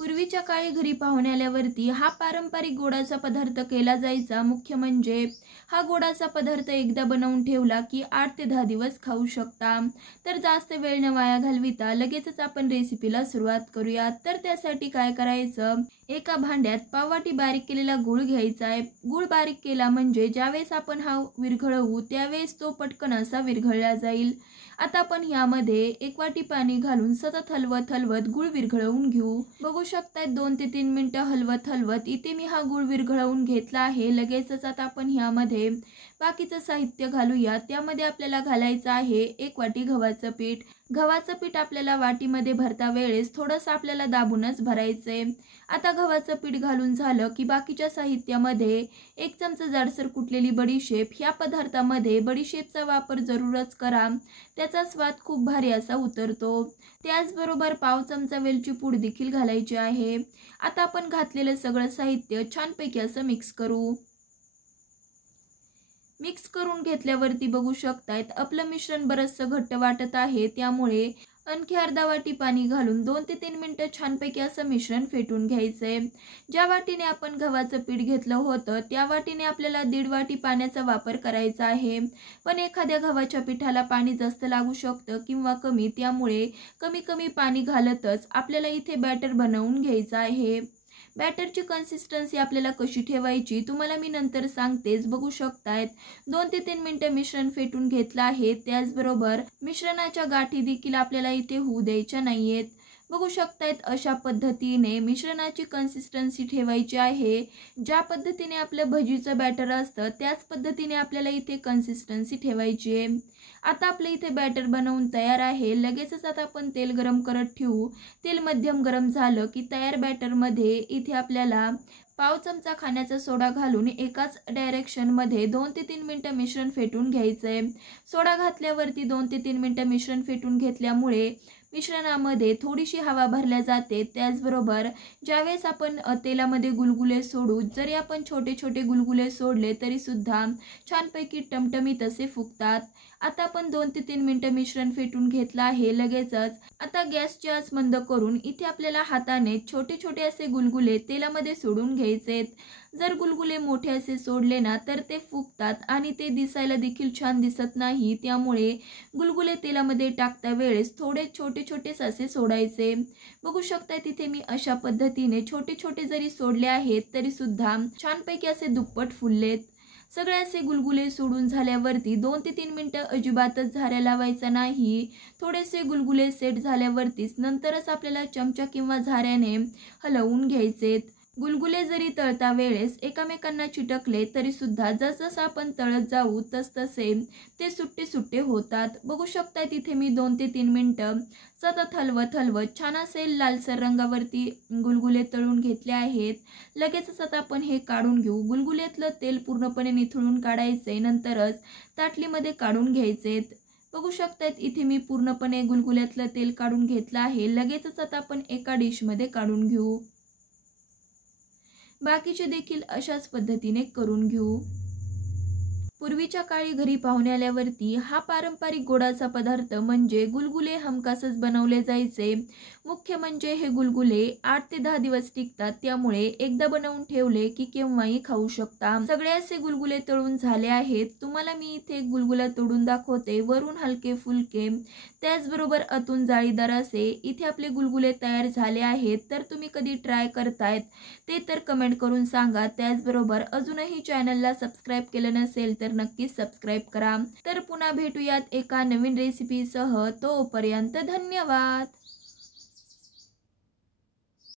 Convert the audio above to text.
पूर्वीच्या काळी घरी पाहुणे आल्यावरती हा पारंपरिक गोडाचा पदार्थ केला जायचा। मुख्य म्हणजे हा गोडाचा पदार्थ एकदा बनवून ठेवला की 8 ते 10 दिवस खाऊ शकता। तर जास्त वेळ न वाया घालविता लगेचच आपण रेसिपीला सुरुवात करूया। तर त्यासाठी काय करायचं, एका भांड्यात पाववाटी बारीक केलेला गूळ घ्यायचा आहे। गूळ बारीक केला म्हणजे ज्यावेळेस आपण हा विरघळवू त्यावेळेस तो पटकन असा विरघळला जाईल। आता आपण यामध्ये 1 वाटी पाणी घालून सतत हलवत हलवत गूळ विरघळवून घेऊ। बघू शकता 2 ते 3 मिनिटं हलवत हलवत इथे मी हा गूळ विरघळवून घेतला आहे। लगेचच आता आपण यामध्ये बाकीचं साहित्य घालूया। त्यामध्ये आपल्याला घालायचं आहे 1 वाटी गव्हाचं पीठ। गव्हाचं पीठ आपल्याला वाटीमध्ये भरता वेळेस थोडंसं आपल्याला दाबूनच भरायचंय। आता गव्हाचं पीठ घालून झालं की बाकीच्या साहित्यामध्ये 1 चमचा जाडसर कुटलेली बडीशेप। ह्या पदार्थामध्ये बडीशेपचा वापर जरूरच करा, त्याचा स्वाद खूप भारी असा उतरतो। त्याचबरोबर पाव चमचा वेलची पूड देखील घालायची आहे। आता आपण घातलेलं सगळं साहित्य छानपैकी असं मिक्स करू। मिक्स करून घेतल्यावरती बघू शकतायत आपलं मिश्रण बरचसं घट्ट वाटत आहे, त्यामुळे आणखी अर्धा वाटी पाणी घालून 2 ते 3 मिनिटं छानपैकी असं मिश्रण फेटून घ्यायचंय। ज्या वाटीने आपण गव्हाचं पीठ घेतलं होतं त्या वाटीने आपल्याला 1.5 वाटी पाण्याचा वापर करायचा आहे। पण एखाद्या गव्हाच्या पिठाला पाणी जास्त लागू शकतं किंवा कमी, त्यामुळे कमी कमी पाणी घालतच आपल्याला इथे बॅटर बनवून घ्यायचं आहे। बॅटरची कन्सिस्टन्सी आपल्याला कशी ठेवायची तुम्हाला मी नंतर सांगतेच। बघू शकतायत 2 ते 3 मिनिटं मिश्रण फेटून घेतलं आहे। त्याचबरोबर मिश्रणाच्या गाठी देखील आपल्याला इथे होऊ द्यायच्या नाहीयेत। बघू शकतायत अशा पद्धतीने मिश्रणाची कन्सिस्टन्सी ठेवायची आहे। ज्या पद्धतीने आपलं भजीचं बॅटर असतं त्याच पद्धतीने आपल्याला इथे कन्सिस्टन्सी ठेवायची आहे। आता आपलं इथे बॅटर बनवून तयार आहे। लगेचच आता आपण तेल गरम करत ठेवू। तेल मध्यम गरम झालं की तयार बॅटरमध्ये इथे आपल्याला पाव चमचा खाण्याचा सोडा घालून एकाच डायरेक्शनमध्ये 2 ते 3 मिनिटं मिश्रण फेटून घ्यायचंय। सोडा घातल्यावरती 2 ते 3 मिनिटं मिश्रण फेटून घेतल्यामुळे मिश्रणामध्ये थोडीशी हवा भरल्या जाते। त्याचबरोबर ज्यावेळेस आपण तेलामध्ये गुलगुले सोडू, जरी आपण छोटे छोटे गुलगुले सोडले तरी सुद्धा छानपैकी टमटमीत असे फुगतात। आता आपण 2 ते 3 मिनिटं मिश्रण फेटून घेतलं आहे। लगेचच आता गॅसची आच मंद करून इथे आपल्याला हाताने छोटे छोटे असे गुलगुले तेलामध्ये सोडून घ्यायचेत। जर गुलगुले मोठे असे सोडले ना तर ते फुगतात आणि ते दिसायला देखील छान दिसत नाही, त्यामुळे गुलगुले तेलामध्ये टाकता वेळेस थोडे छोटे छोटेच असे सोडायचे। बघू शकता तिथे मी अशा पद्धतीने छोटे छोटे जरी सोडले आहेत तरी सुद्धा छानपैकी असे दुप्पट फुललेत। सगळे असे गुलगुले सोडून झाल्यावरती 2 ते 3 मिनिटं अजिबातच झाऱ्या लावायचा नाही। थोडेसे गुलगुले सेट झाल्यावरतीच नंतरच आपल्याला चमचा किंवा झाऱ्याने हलवून घ्यायचेत। गुलगुले जरी तळता वेळेस एकमेकांना चिटकले तरी सुद्धा जसजसं आपण तळत जाऊ तसतसे ते सुट्टे सुट्टे होतात। बघू शकता तिथे मी 2 ते 3 मिनिटं सतत हलवत हलवत छान असे लालसर रंगावरती गुलगुले तळून घेतले आहेत। लगेचच आता आपण हे काढून घेऊ। गुलगुल्यातलं तेल पूर्णपणे निथळून काढायचे, नंतरच ताटलीमध्ये काढून घ्यायचेत। बघू शकतात इथे मी पूर्णपणे गुलगुल्यातलं तेल काढून घेतलं आहे। लगेचच आता आपण एका डिशमध्ये काढून घेऊ। बाकीचे देखील अशाच पद्धतीने करून घेऊ। पूर्वीच्या काळी घरी पाहुणे आल्यावरती हा पारंपरिक गोडाचा पदार्थ म्हणजे गुलगुले हमखासच बनवले जायचे। मुख्य म्हणजे हे गुलगुले 8 ते 10 दिवस टिकतात, त्यामुळे एकदा बनवून ठेवले की केव्हाही खाऊ शकता। सगळे असे गुलगुले तळून झाले आहेत। तुम्हाला मी इथे गुलगुला तोडून दाखवते। वरून हलके फुलके त्याचबरोबर आतून जाळीदार असे इथे आपले गुलगुले तयार झाले आहेत। तर तुम्ही कधी ट्राय करतायत ते तर कमेंट करून सांगा। त्याचबरोबर अजूनही चॅनलला सबस्क्राईब केलं नसेल तर नक्कीच सबस्क्राईब करा। तर पुन्हा भेटूयात एका नवीन रेसिपीसह। तोपर्यंत धन्यवाद।